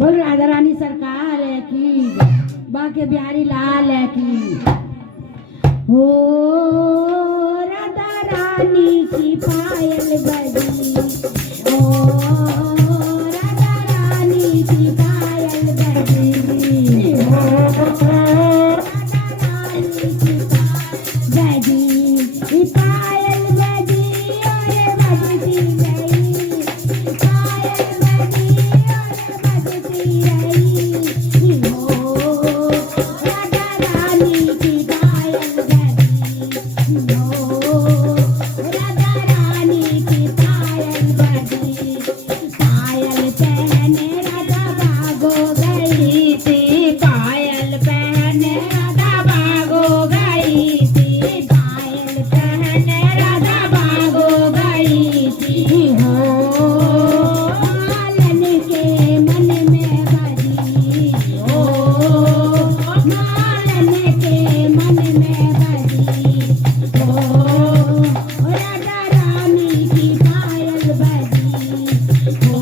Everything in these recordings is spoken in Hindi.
बोल राधा रानी सरकार है की बाके बिहारी लाल है की। हो राधा रानी की पायल बजी, ओ राधा रानी की पायल बजी, हो राधा रानी की बजी, पायल बजी और बजती गई, पायल बजी और बजती गई, हो राधा रानी की पायल बजी, हो राधा रानी की पायल बजी, पायल पहने राधा भागो गई थी, पायल पहने राधा भागो गई थी, पायल पहने राधा भागो गई थी, हो मालन के मन में बजी, हो मालन के मन में बजी, हो राधा रानी की पायल बजी, हो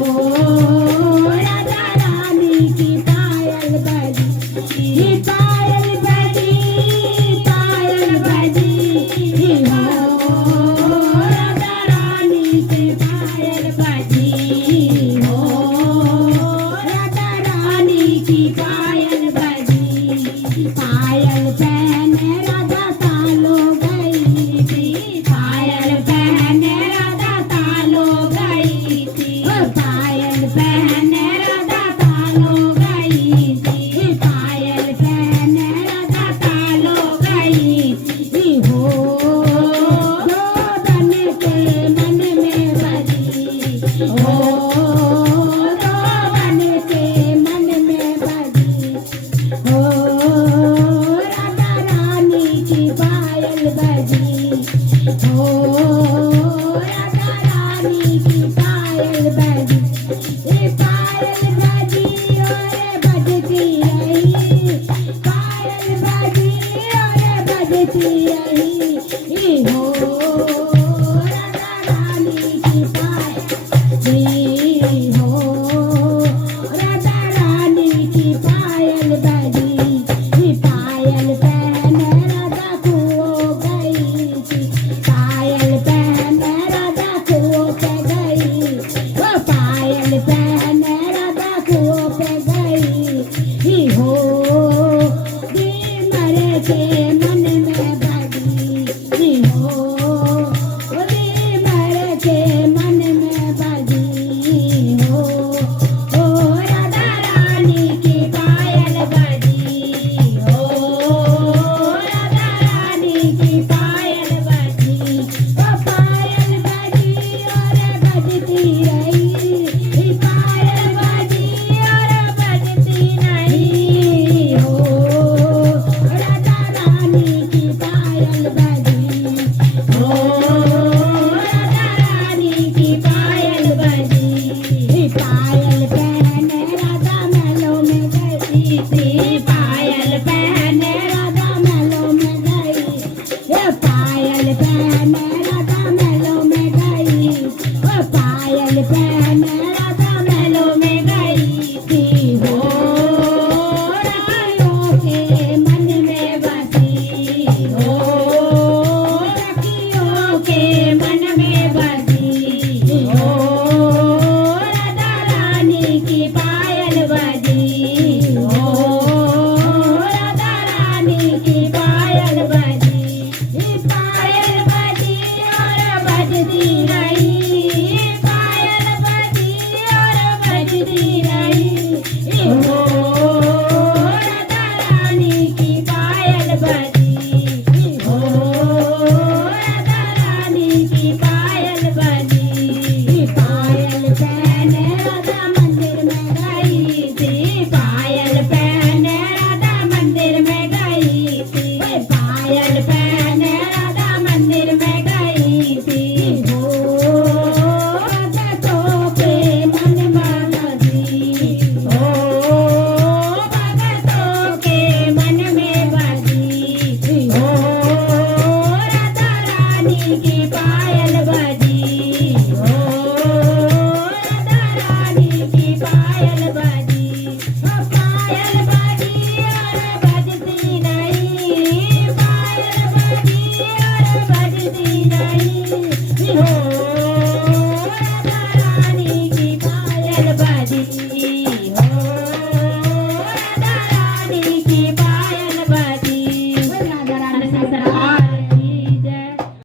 राधा रानी की पायल बजी, पायल बजी, पायल बजी, हो राधा रानी की पायल बजी, हो राधा रानी की पायल बजी, पायल पहने राधा तालो गई थी, पायल पहने राधा तालो गई थी, पायल पहने राधा तालो गई थी, पायल पहने राधा तालो गई थी, हो रोदन के मन में बजी, हो रोदन के मन में बजी, हो राधा रानी की पायल बजी, हो राधा रानी की पायल बजी, पायल बजी और बजती रही, पायल बजी और बजती रही, हो राधा रानी की पायल बजी, हो राधा रानी की पायल बजी, पायल पहने राधा खो गई थी, पायल पहने राधा खो पे गई, पायल पहने राधा खो पे गई, हो मरे के मन में बजी, हो मरे के मन में बजी, हो राधा रानी की पायल बजी, हो राधा रानी की पायल बजी, पायल बजी और बजती रही, पायल बजी और बजती नहीं, हो राधा रानी की पायल बजी, हो राधा रानी की पायल बजी, पायल पहने राधा महलों में गई थी, पायल पहने राधा महलों में गई, पायल पहने राधा महलों में गई, पायल पहने राधा महलों में गई थी, हो रखियों के मन में बसी, हो रखियों के मन में बसी, हो राधा रानी की पायल बजी, हो राधा रानी की पायल बजी, पायल बजी और बजती रही, पायल बजी और बजती